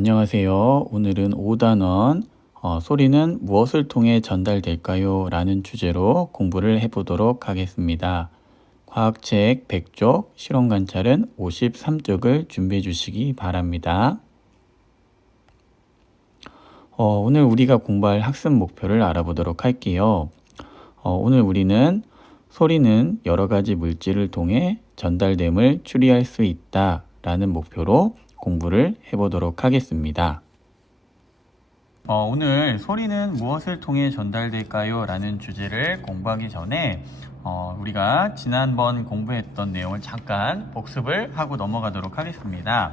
안녕하세요. 오늘은 5단원 어, 소리는 무엇을 통해 전달될까요? 라는 주제로 공부를 해보도록 하겠습니다. 과학책 100쪽, 실험 관찰은 53쪽을 준비해 주시기 바랍니다. 어, 오늘 우리가 공부할 학습 목표를 알아보도록 할게요. 어, 오늘 우리는 소리는 여러 가지 물질을 통해 전달됨을 추리할 수 있다 라는 목표로 공부를 해보도록 하겠습니다. 어, 오늘 소리는 무엇을 통해 전달될까요? 라는 주제를 공부하기 전에 어, 우리가 지난번 공부했던 내용을 잠깐 복습을 하고 넘어가도록 하겠습니다.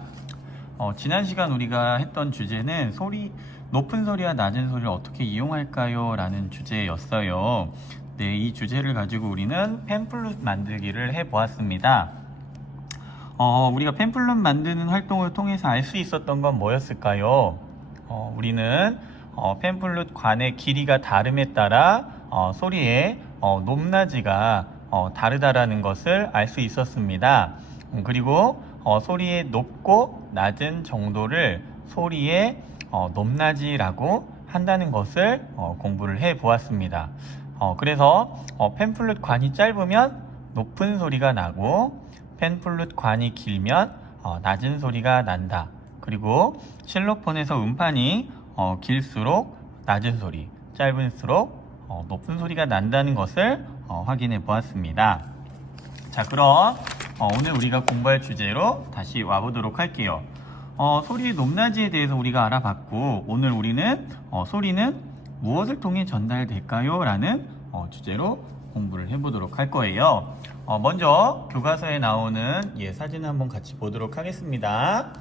어, 지난 시간 우리가 했던 주제는 소리, 높은 소리와 낮은 소리를 어떻게 이용할까요? 라는 주제였어요. 네, 이 주제를 가지고 우리는 팸플릿 만들기를 해 보았습니다. 어, 우리가 팸플릿 만드는 활동을 통해서 알 수 있었던 건 뭐였을까요? 어, 우리는 어, 팸플릿 관의 길이가 다름에 따라 어, 소리의 어, 높낮이가 어, 다르다라는 것을 알 수 있었습니다. 음, 그리고 어, 소리의 높고 낮은 정도를 소리의 어, 높낮이라고 한다는 것을 어, 공부를 해 보았습니다. 어, 그래서 어, 팸플릿 관이 짧으면 높은 소리가 나고 펜플룻 관이 길면 어, 낮은 소리가 난다. 그리고 실로폰에서 음판이 어, 길수록 낮은 소리, 짧을수록 어, 높은 소리가 난다는 것을 어, 확인해 보았습니다. 자, 그럼 어, 오늘 우리가 공부할 주제로 다시 와보도록 할게요. 어, 소리의 높낮이에 대해서 우리가 알아봤고 오늘 우리는 어, 소리는 무엇을 통해 전달될까요? 라는 어, 주제로 공부를 해보도록 할 거예요. 어, 먼저 교과서에 나오는 예, 사진 한번 같이 보도록 하겠습니다.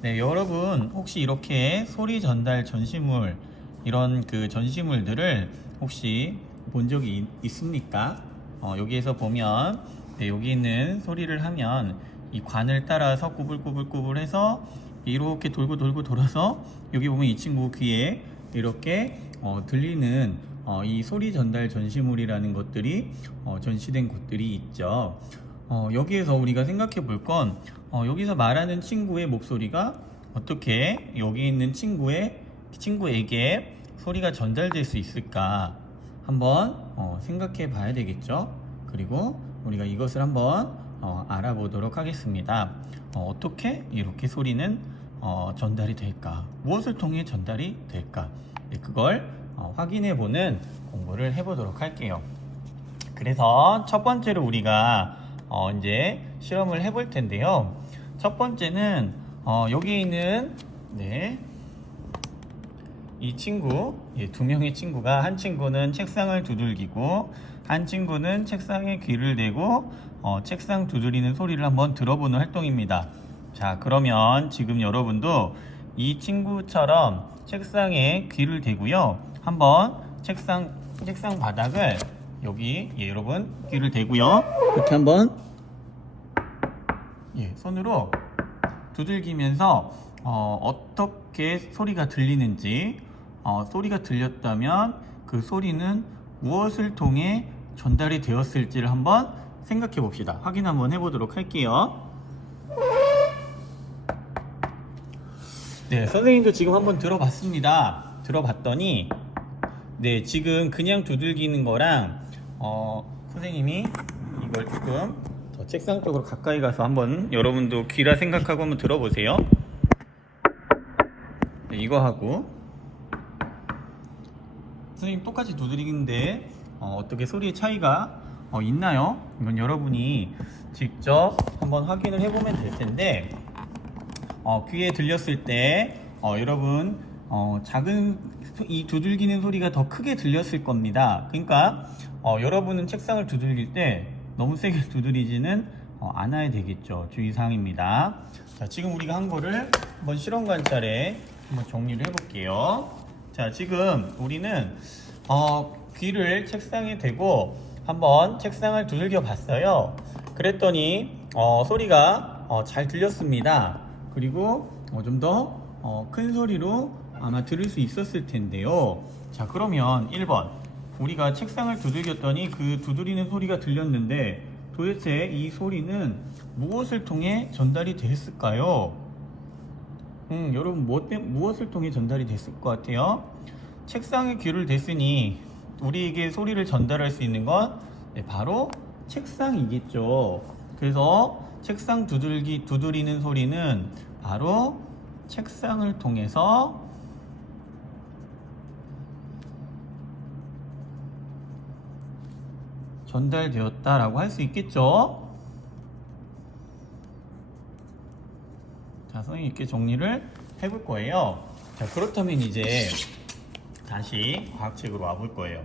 네, 여러분 혹시 이렇게 소리 전달 전시물 이런 그 전시물들을 혹시 본 적이 있, 있습니까? 어, 여기에서 보면 네, 여기 있는 소리를 하면 이 관을 따라서 꾸불꾸불꾸불 해서 이렇게 돌고 돌고 돌아서 여기 보면 이 친구 귀에 이렇게 어, 들리는 어, 이 소리 전달 전시물이라는 것들이 어, 전시된 곳들이 있죠. 어, 여기에서 우리가 생각해 볼건 여기서 말하는 친구의 목소리가 어떻게 여기 있는 친구의 친구에게 소리가 전달될 수 있을까 한번 어, 생각해 봐야 되겠죠. 그리고 우리가 이것을 한번 어, 알아보도록 하겠습니다. 어, 떻게 이렇게 소리는 어, 전달이 될까? 무엇을 통해 전달이 될까? 네, 그걸 어, 확인해 보는 공부를 해보도록 할게요. 그래서 첫 번째로 우리가 어, 이제 실험을 해볼 텐데요. 첫 번째는 어, 여기 있는 네, 이 친구, 예, 두 명의 친구가 한 친구는 책상을 두들기고 한 친구는 책상에 귀를 대고 어, 책상 두드리는 소리를 한번 들어보는 활동입니다. 자, 그러면 지금 여러분도 이 친구처럼 책상에 귀를 대고요. 한번 책상 책상 바닥을 여기 예, 여러분 귀를 대고요. 이렇게 한번 예, 손으로 두들기면서 어, 어떻게 소리가 들리는지 어, 소리가 들렸다면 그 소리는 무엇을 통해 전달이 되었을지를 한번 생각해 봅시다. 확인 한번 해보도록 할게요. 네, 선생님도 지금 한번 들어봤습니다. 들어봤더니, 네, 지금 그냥 두들기는 거랑, 어, 선생님이 이걸 조금 더 책상 쪽으로 가까이 가서 한번 여러분도 귀라 생각하고 한번 들어보세요. 네, 이거 하고, 선생님 똑같이 두드리는데, 어, 어떻게 소리의 차이가 어, 있나요? 이건 여러분이 직접 한번 확인을 해보면 될 텐데, 어, 귀에 들렸을 때 어, 여러분 어, 작은 소- 이 두들기는 소리가 더 크게 들렸을 겁니다. 그러니까 어, 여러분은 책상을 두들길 때 너무 세게 두드리지는 어, 않아야 되겠죠. 주의사항입니다. 자, 지금 우리가 한 거를 한번 실험 관찰에 한번 정리를 해볼게요. 자, 지금 우리는 어, 귀를 책상에 대고 한번 책상을 두들겨 봤어요. 그랬더니 어, 소리가 어, 잘 들렸습니다. 그리고 어, 좀더큰 소리로 아마 들을 수 있었을 텐데요. 자, 그러면 1번. 우리가 책상을 두들겼더니 그 두드리는 소리가 들렸는데 도대체 이 소리는 무엇을 통해 전달이 됐을까요? 음, 여러분 뭐, 때- 무엇을 통해 전달이 됐을 것 같아요? 책상에 귀를 댔으니 우리에게 소리를 전달할 수 있는 건 네, 바로 책상이겠죠. 그래서 책상 두들기 두드리는 소리는 바로 책상을 통해서 전달되었다라고 할 수 있겠죠. 자, 선생님 이렇게 정리를 해볼 거예요. 자, 그렇다면 이제 다시 과학책으로 와볼 거예요.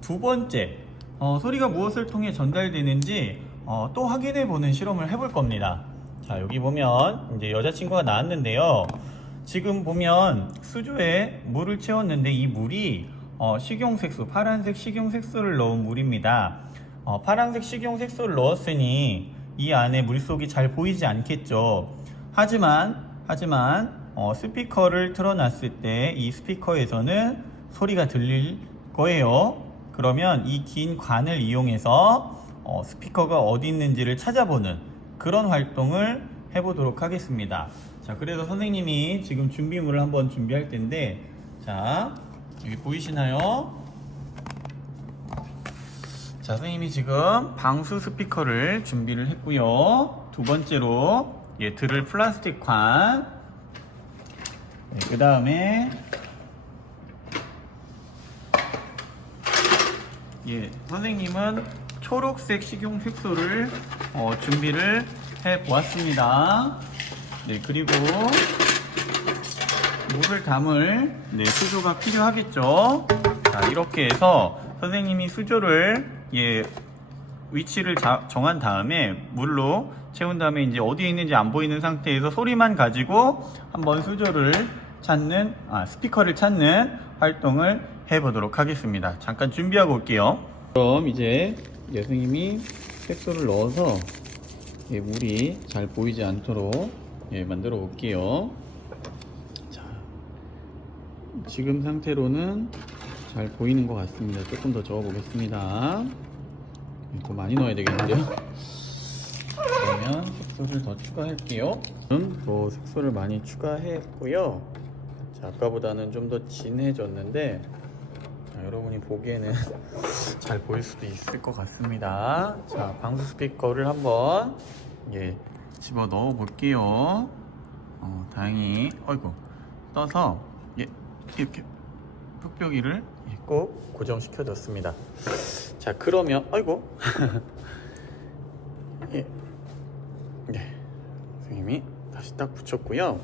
두 번째, 어, 소리가 무엇을 통해 전달되는지 어, 또 확인해 보는 실험을 해볼 겁니다. 자, 여기 보면 이제 여자친구가 나왔는데요. 지금 보면 수조에 물을 채웠는데 이 물이 어, 식용색소, 파란색 식용색소를 넣은 물입니다. 어, 파란색 식용 색소를 넣었으니 이 안에 물속이 잘 보이지 않겠죠. 하지만 하지만 어, 스피커를 틀어놨을 때 이 스피커에서는 소리가 들릴 거예요. 그러면 이 긴 관을 이용해서 어, 스피커가 어디 있는지를 찾아보는 그런 활동을 해보도록 하겠습니다. 자, 그래서 선생님이 지금 준비물을 한번 준비할 텐데, 자, 여기 보이시나요? 자, 선생님이 지금 방수 스피커를 준비를 했고요. 두 번째로 예, 들을 플라스틱 관. 그 다음에 예, 선생님은 초록색 식용 색소를 어, 준비를 해 보았습니다. 네, 그리고 물을 담을 네, 수조가 필요하겠죠. 자, 이렇게 해서 선생님이 수조를 예, 위치를 자- 정한 다음에 물로 채운 다음에 이제 어디에 있는지 안 보이는 상태에서 소리만 가지고 한번 수조를 찾는 아, 스피커를 찾는 활동을 해보도록 하겠습니다. 잠깐 준비하고 올게요. 그럼 이제 예수님이 색소를 넣어서 예, 물이 잘 보이지 않도록 예, 만들어 볼게요. 자, 지금 상태로는 잘 보이는 것 같습니다. 조금 더 저어 보겠습니다. 더 많이 넣어야 되겠는데요. 그러면 색소를 더 추가할게요. 지금 또 색소를 많이 추가했고요. 자, 아까보다는 좀 더 진해졌는데 자, 여러분이 보기에는 잘 보일 수도 있을 것 같습니다. 자, 방수 스피커를 한번 예, 집어 넣어 볼게요. 어, 다행히 어이구 떠서 예, 이렇게 예, 꼭 고정시켜 줬습니다. 자, 그러면 아이고 예, 네, 선생님이 다시 딱 붙였고요.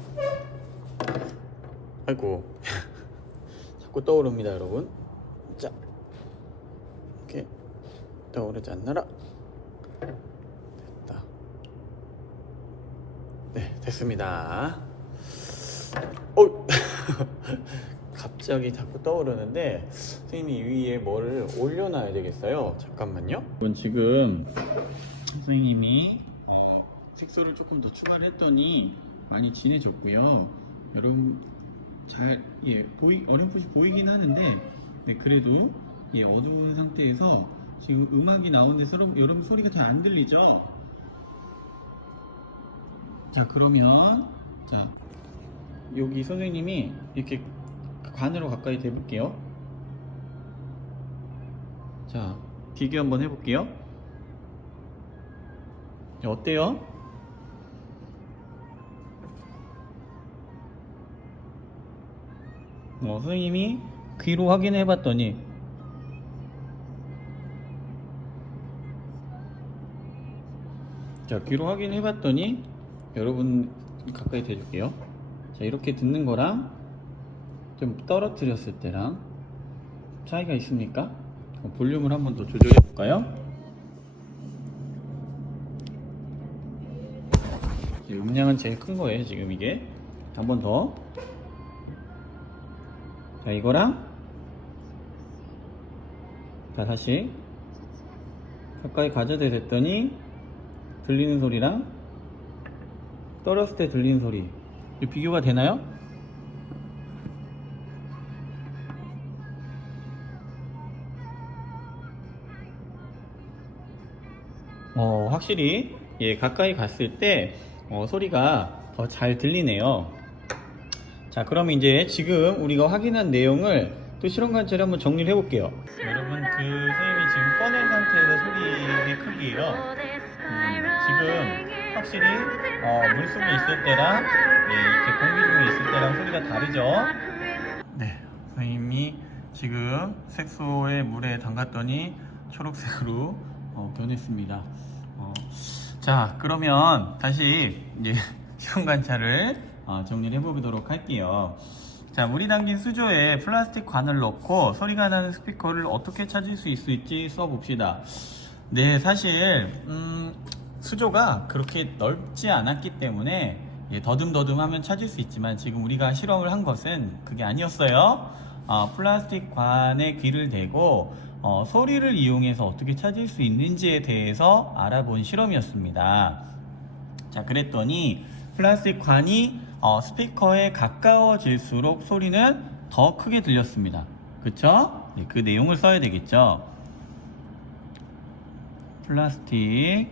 아이고 자꾸 떠오릅니다, 여러분. 자, 이렇게 떠오르지 않나라. 됐다. 네, 됐습니다. 어, 갑자기 자꾸 떠오르는데 선생님이 이 위에 뭐를 올려놔야 되겠어요. 잠깐만요. 이건 지금 선생님이 어, 색소를 조금 더 추가를 했더니 많이 진해졌고요. 여러분 잘 예, 보이 어렴풋이 보이긴 하는데 네, 그래도 예, 어두운 상태에서 지금 음악이 나오는데 여러분, 여러분 소리가 잘 안 들리죠? 자 그러면 자 여기 선생님이 이렇게 관으로 가까이 대볼게요. 자 비교 한번 해볼게요. 야, 어때요? 어, 선생님이 귀로 확인해 봤더니 자 귀로 확인해 봤더니 여러분 가까이 대줄게요 자 이렇게 듣는 거랑 좀 떨어뜨렸을 때랑 차이가 있습니까? 그럼 볼륨을 한 번 더 조절해 볼까요? 이 음량은 제일 큰 거예요 지금 이게 한 번 더 자 이거랑 자 다시 가까이 가져다 댔더니 들리는 소리랑 떨었을 때 들리는 소리 이 비교가 되나요? 어 확실히 예 가까이 갔을 때 어, 소리가 더 잘 들리네요 자, 그럼 이제 지금 우리가 확인한 내용을 또 실험 관찰을 한번 정리를 해볼게요. 여러분, 그 선생님이 지금 꺼낸 상태에서 소리의 크기예요. 음, 지금 확실히 어, 물 속에 있을 때랑 예, 이렇게 공기 중에 있을 때랑 소리가 다르죠. 네, 선생님이 지금 색소에 물에 담갔더니 초록색으로 어, 변했습니다. 어, 자, 그러면 다시 이제 실험 관찰을 어, 정리를 해보도록 할게요. 자, 물이 담긴 수조에 플라스틱 관을 넣고 소리가 나는 스피커를 어떻게 찾을 수 있을지 써봅시다. 네, 사실 음, 수조가 그렇게 넓지 않았기 때문에 예, 더듬더듬 하면 찾을 수 있지만 지금 우리가 실험을 한 것은 그게 아니었어요. 어, 플라스틱 관에 귀를 대고 어, 소리를 이용해서 어떻게 찾을 수 있는지에 대해서 알아본 실험이었습니다. 자, 그랬더니 플라스틱 관이 어, 스피커에 가까워질수록 소리는 더 크게 들렸습니다. 그쵸? 네, 그 내용을 써야 되겠죠. 플라스틱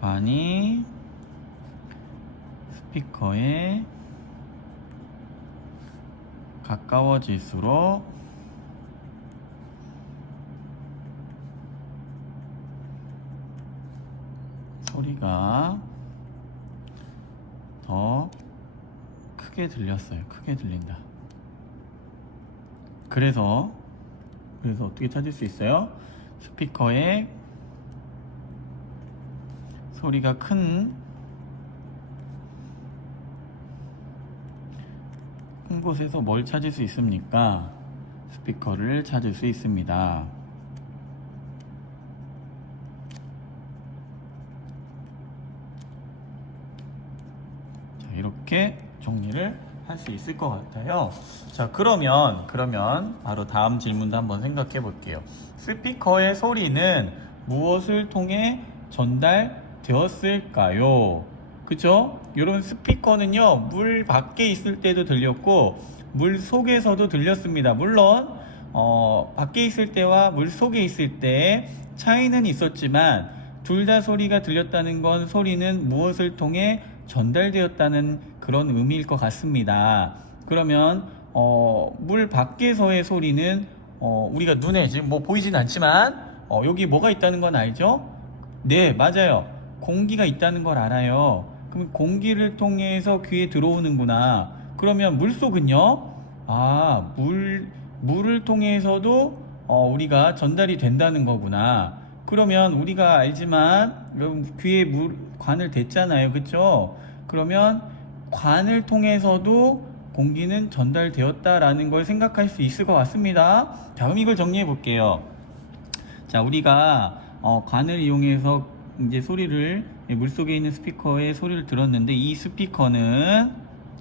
관이 스피커에 가까워질수록 소리가 더 크게 들렸어요. 크게 들린다. 그래서 그래서 어떻게 찾을 수 있어요? 스피커에 소리가 큰, 큰 곳에서 뭘 찾을 수 있습니까? 스피커를 찾을 수 있습니다. 자, 이렇게 정리를 할 수 있을 것 같아요. 자, 그러면, 그러면 바로 다음 질문도 한번 생각해 볼게요. 스피커의 소리는 무엇을 통해 전달되었을까요? 그쵸? 이런 스피커는요, 물 밖에 있을 때도 들렸고, 물 속에서도 들렸습니다. 물론, 어, 밖에 있을 때와 물 속에 있을 때 차이는 있었지만, 둘 다 소리가 들렸다는 건 소리는 무엇을 통해 전달되었다는 그런 의미일 것 같습니다. 그러면 어, 물 밖에서의 소리는 어, 우리가 눈에 지금 뭐 보이진 않지만 어, 여기 뭐가 있다는 건 알죠? 네, 맞아요. 공기가 있다는 걸 알아요. 그럼 공기를 통해서 귀에 들어오는구나. 그러면 물 속은요? 아, 물 물을 통해서도 어, 우리가 전달이 된다는 거구나. 그러면 우리가 알지만 여러분 귀에 물 관을 댔잖아요. 그쵸? 그러면 관을 통해서도 공기는 전달되었다라는 걸 생각할 수 있을 것 같습니다. 자, 그럼 이걸 정리해 볼게요. 자, 우리가 어, 관을 이용해서 이제 소리를 물 속에 있는 스피커의 소리를 들었는데 이 스피커는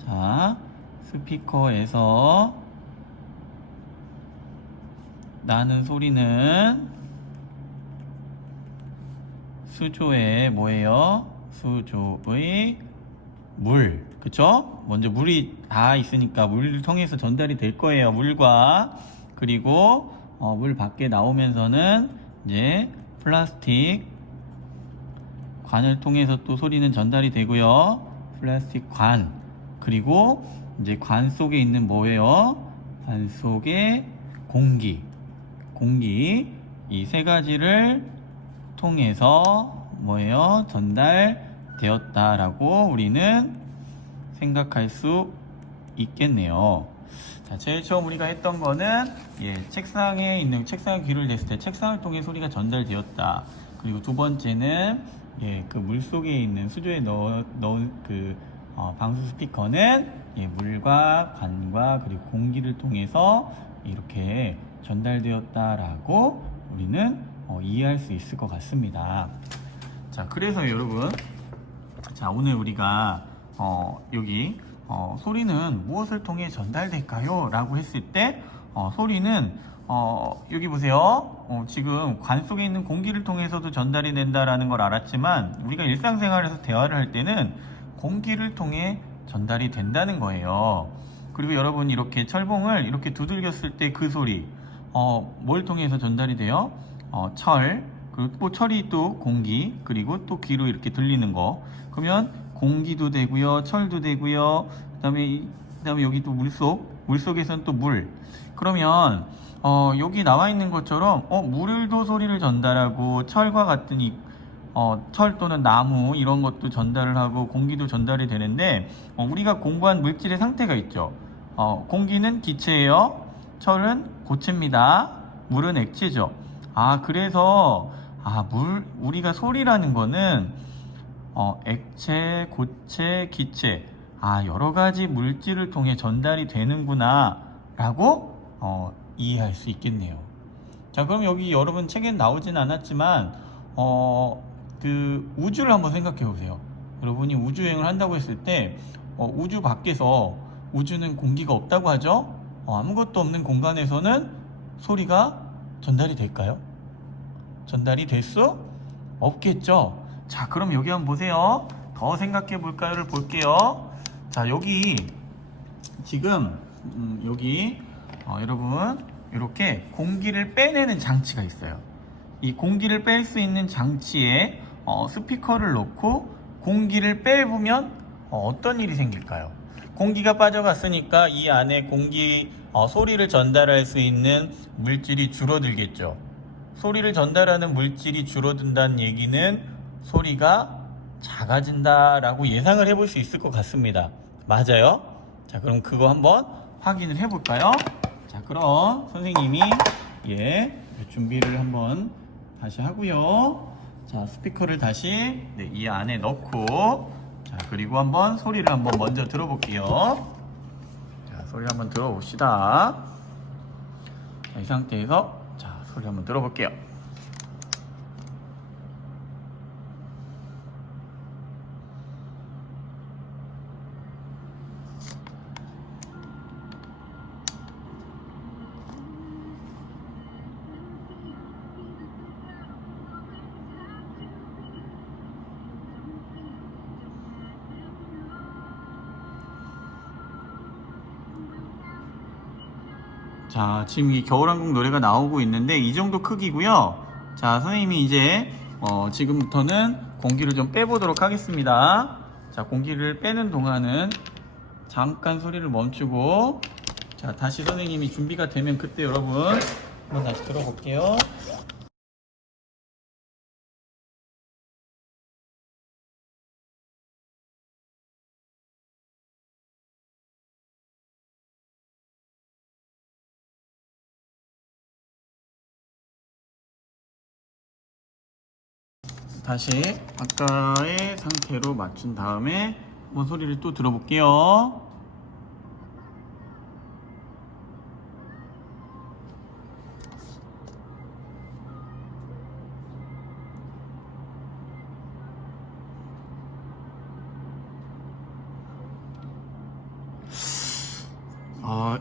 자, 스피커에서 나는 소리는 수조의 뭐예요? 수조의 물, 그쵸? 먼저 물이 다 있으니까 물을 통해서 전달이 될 거예요. 물과 그리고 어, 물 밖에 나오면서는 이제 플라스틱 관을 통해서 또 소리는 전달이 되고요. 플라스틱 관 그리고 이제 관 속에 있는 뭐예요? 관 속에 공기, 공기 이 세 가지를 통해서 뭐예요? 전달되었다라고 우리는 생각할 수 있겠네요. 자, 제일 처음 우리가 했던 거는 예, 책상에 있는 책상에 귀를 댔을 때 책상을 통해 소리가 전달되었다. 그리고 두 번째는 예, 그 물 속에 있는 수조에 넣어 넣은 그 어, 방수 스피커는 예, 물과 관과 그리고 공기를 통해서 이렇게 전달되었다라고 우리는 어, 이해할 수 있을 것 같습니다. 자, 그래서 여러분, 자 오늘 우리가 어, 여기 어, 소리는 무엇을 통해 전달될까요? 라고 했을 때 어, 소리는 어, 여기 보세요. 어, 지금 관 속에 있는 공기를 통해서도 전달이 된다라는 걸 알았지만 우리가 일상생활에서 대화를 할 때는 공기를 통해 전달이 된다는 거예요. 그리고 여러분 이렇게 철봉을 이렇게 두들겼을 때 그 소리 어, 뭘 통해서 전달이 돼요? 어, 철 그리고 또 철이 또 공기 그리고 또 귀로 이렇게 들리는 거 그러면 공기도 되고요, 철도 되고요. 그다음에 이- 그다음에 여기 또 물속, 물속에선 또 물. 그러면 어, 여기 나와 있는 것처럼 어, 물도 소리를 전달하고 철과 같은 이 어, 철 또는 나무 이런 것도 전달을 하고 공기도 전달이 되는데 어, 우리가 공부한 물질의 상태가 있죠. 어, 공기는 기체예요. 철은 고체입니다. 물은 액체죠. 아, 그래서 아, 물 우리가 소리라는 거는 어, 액체, 고체, 기체 아, 여러 가지 물질을 통해 전달이 되는구나 라고 어, 이해할 수 있겠네요. 자, 그럼 여기 여러분 책엔 나오진 않았지만 어, 그 우주를 한번 생각해 보세요. 여러분이 우주 여행을 한다고 했을 때 어, 우주 밖에서 우주는 공기가 없다고 하죠. 어, 아무것도 없는 공간에서는 소리가 전달이 될까요? 전달이 될 수 없겠죠. 자, 그럼 여기 한번 보세요. 더 생각해 볼까요를 볼게요. 자, 여기 지금 음, 여기 어, 여러분 이렇게 공기를 빼내는 장치가 있어요. 이 공기를 뺄 수 있는 장치에 어, 스피커를 놓고 공기를 빼보면 어, 떤 일이 생길까요? 공기가 빠져갔으니까 이 안에 공기 어, 소리를 전달할 수 있는 물질이 줄어들겠죠. 소리를 전달하는 물질이 줄어든다는 얘기는 소리가 작아진다라고 예상을 해볼 수 있을 것 같습니다. 맞아요? 자, 그럼 그거 한번 확인을 해볼까요? 자, 그럼 선생님이 예 준비를 한번 다시 하고요. 자, 스피커를 다시 네, 이 안에 넣고 자, 그리고 한번 소리를 한번 먼저 들어볼게요. 자, 소리 한번 들어봅시다. 자, 이 상태에서 자, 소리 한번 들어볼게요. 자, 지금 이 겨울왕국 노래가 나오고 있는데 이 정도 크기고요. 자, 선생님이 이제 어, 지금부터는 공기를 좀 빼보도록 하겠습니다. 자, 공기를 빼는 동안은 잠깐 소리를 멈추고 자, 다시 선생님이 준비가 되면 그때 여러분 한번 다시 들어볼게요. 다시 아까의 상태로 맞춘 다음에 한번 소리를 또 들어볼게요. 어,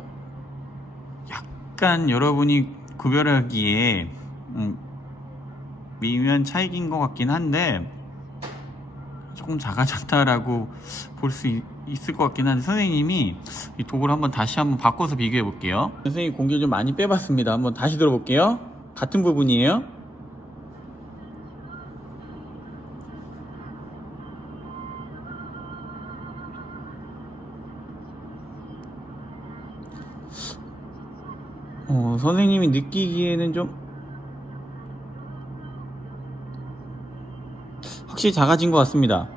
약간 여러분이 구별하기에 음, 미묘한 차이인 것 같긴 한데 조금 작아졌다라고 볼 수 있을 것 같긴 한데 선생님이 이 도구를 한번 다시 한번 바꿔서 비교해 볼게요. 선생님 공기를 좀 많이 빼봤습니다. 한번 다시 들어볼게요. 같은 부분이에요. 어, 선생님이 느끼기에는 좀 확실히 작아진 것 같습니다.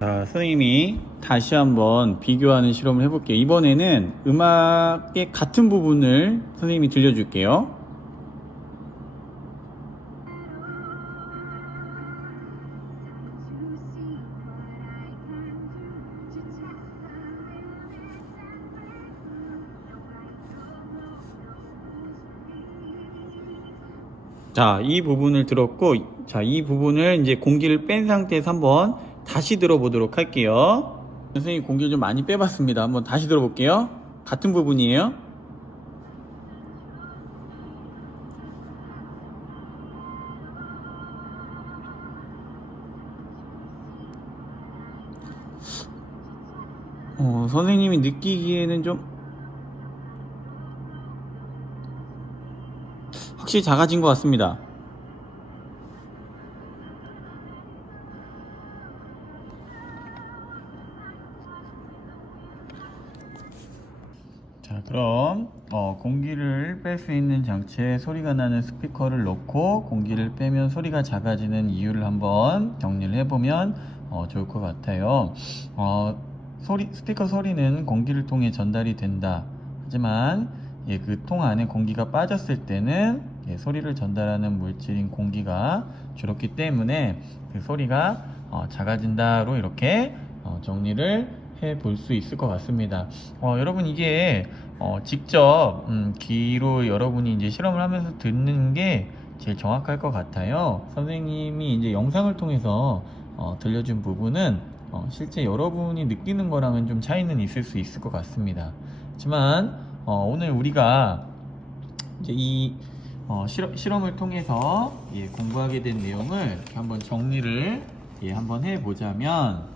자, 선생님이 다시 한번 비교하는 실험을 해볼게요. 이번에는 음악의 같은 부분을 선생님이 들려줄게요. 자, 이 부분을 들었고, 자, 이 부분을 이제 공기를 뺀 상태에서 한번 다시 들어보도록 할게요. 선생님 공기를 좀 많이 빼봤습니다. 한번 다시 들어볼게요. 같은 부분이에요. 어, 선생님이 느끼기에는 좀 확실히 작아진 것 같습니다. 자, 그럼 어, 공기를 뺄 수 있는 장치에 소리가 나는 스피커를 넣고 공기를 빼면 소리가 작아지는 이유를 한번 정리를 해보면 어, 좋을 것 같아요. 어, 소리, 스피커 소리는 공기를 통해 전달이 된다. 하지만 예, 그 통 안에 공기가 빠졌을 때는 예, 소리를 전달하는 물질인 공기가 줄었기 때문에 그 소리가 어, 작아진다로 이렇게 어, 정리를 해 볼 수 있을 것 같습니다. 어, 여러분 이게 어, 직접 음, 귀로 여러분이 이제 실험을 하면서 듣는 게 제일 정확할 것 같아요. 선생님이 이제 영상을 통해서 어, 들려준 부분은 어, 실제 여러분이 느끼는 거랑은 좀 차이는 있을 수 있을 것 같습니다. 하지만 어, 오늘 우리가 이제 이 어, 실험, 실험 을 통해서 예, 공부하게 된 내용을 한번 정리를 예, 한번 해보자면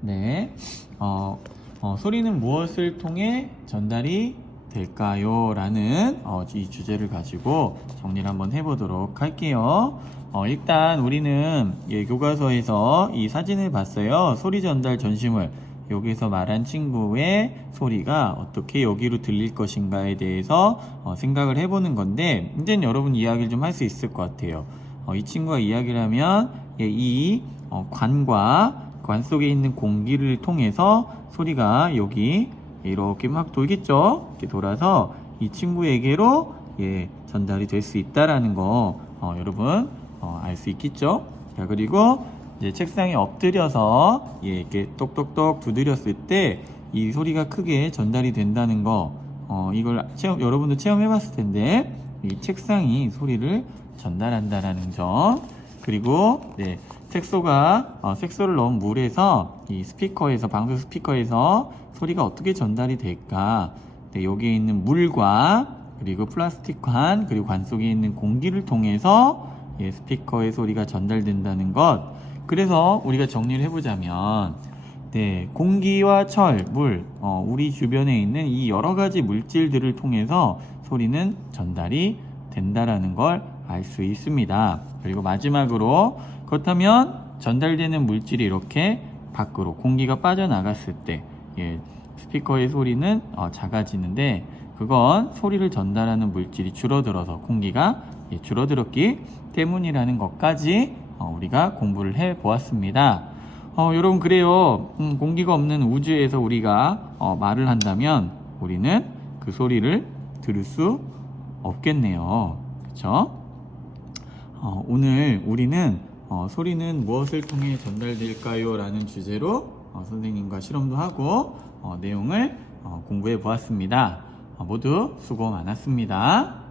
네, 어, 어, 소리는 무엇을 통해 전달이 될까요? 라는 어, 이 주제를 가지고 정리를 한번 해보도록 할게요. 어, 일단 우리는 예, 교과서에서 이 사진을 봤어요. 소리 전달 전시물. 여기서 말한 친구의 소리가 어떻게 여기로 들릴 것인가에 대해서 어, 생각을 해보는 건데, 이제는 여러분 이야기를 좀 할 수 있을 것 같아요. 어, 이 친구가 이야기를 하면, 예, 이 어, 관과 관 속에 있는 공기를 통해서 소리가 여기 이렇게 막 돌겠죠? 이렇게 돌아서 이 친구에게로 예, 전달이 될 수 있다라는 거 어, 여러분 알수 있겠죠? 자 그리고 이제 책상에 엎드려서 예, 이렇게 똑똑똑 두드렸을 때 이 소리가 크게 전달이 된다는 거 어, 이걸 체험, 여러분도 체험해 봤을 텐데 이 책상이 소리를 전달한다라는 점 그리고 네, 색소가 어, 색소를 넣은 물에서 이 스피커에서 방수 스피커에서 소리가 어떻게 전달이 될까? 네, 여기에 있는 물과 그리고 플라스틱 관 그리고 관 속에 있는 공기를 통해서 예, 스피커의 소리가 전달된다는 것. 그래서 우리가 정리를 해보자면 네, 공기와 철, 물, 어, 우리 주변에 있는 이 여러 가지 물질들을 통해서 소리는 전달이 된다라는 걸 알 수 있습니다. 그리고 마지막으로 그렇다면 전달되는 물질이 이렇게 밖으로 공기가 빠져나갔을 때 예, 스피커의 소리는 어, 작아지는데 그건 소리를 전달하는 물질이 줄어들어서 공기가 예, 줄어들었기 때문이라는 것까지 어, 우리가 공부를 해 보았습니다. 어, 여러분 그래요. 음, 공기가 없는 우주에서 우리가 어, 말을 한다면 우리는 그 소리를 들을 수 없겠네요. 그렇죠? 어, 오늘 우리는 어, 소리는 무엇을 통해 전달될까요? 라는 주제로 어, 선생님과 실험도 하고 어, 내용을 어, 공부해 보았습니다. 어, 모두 수고 많았습니다.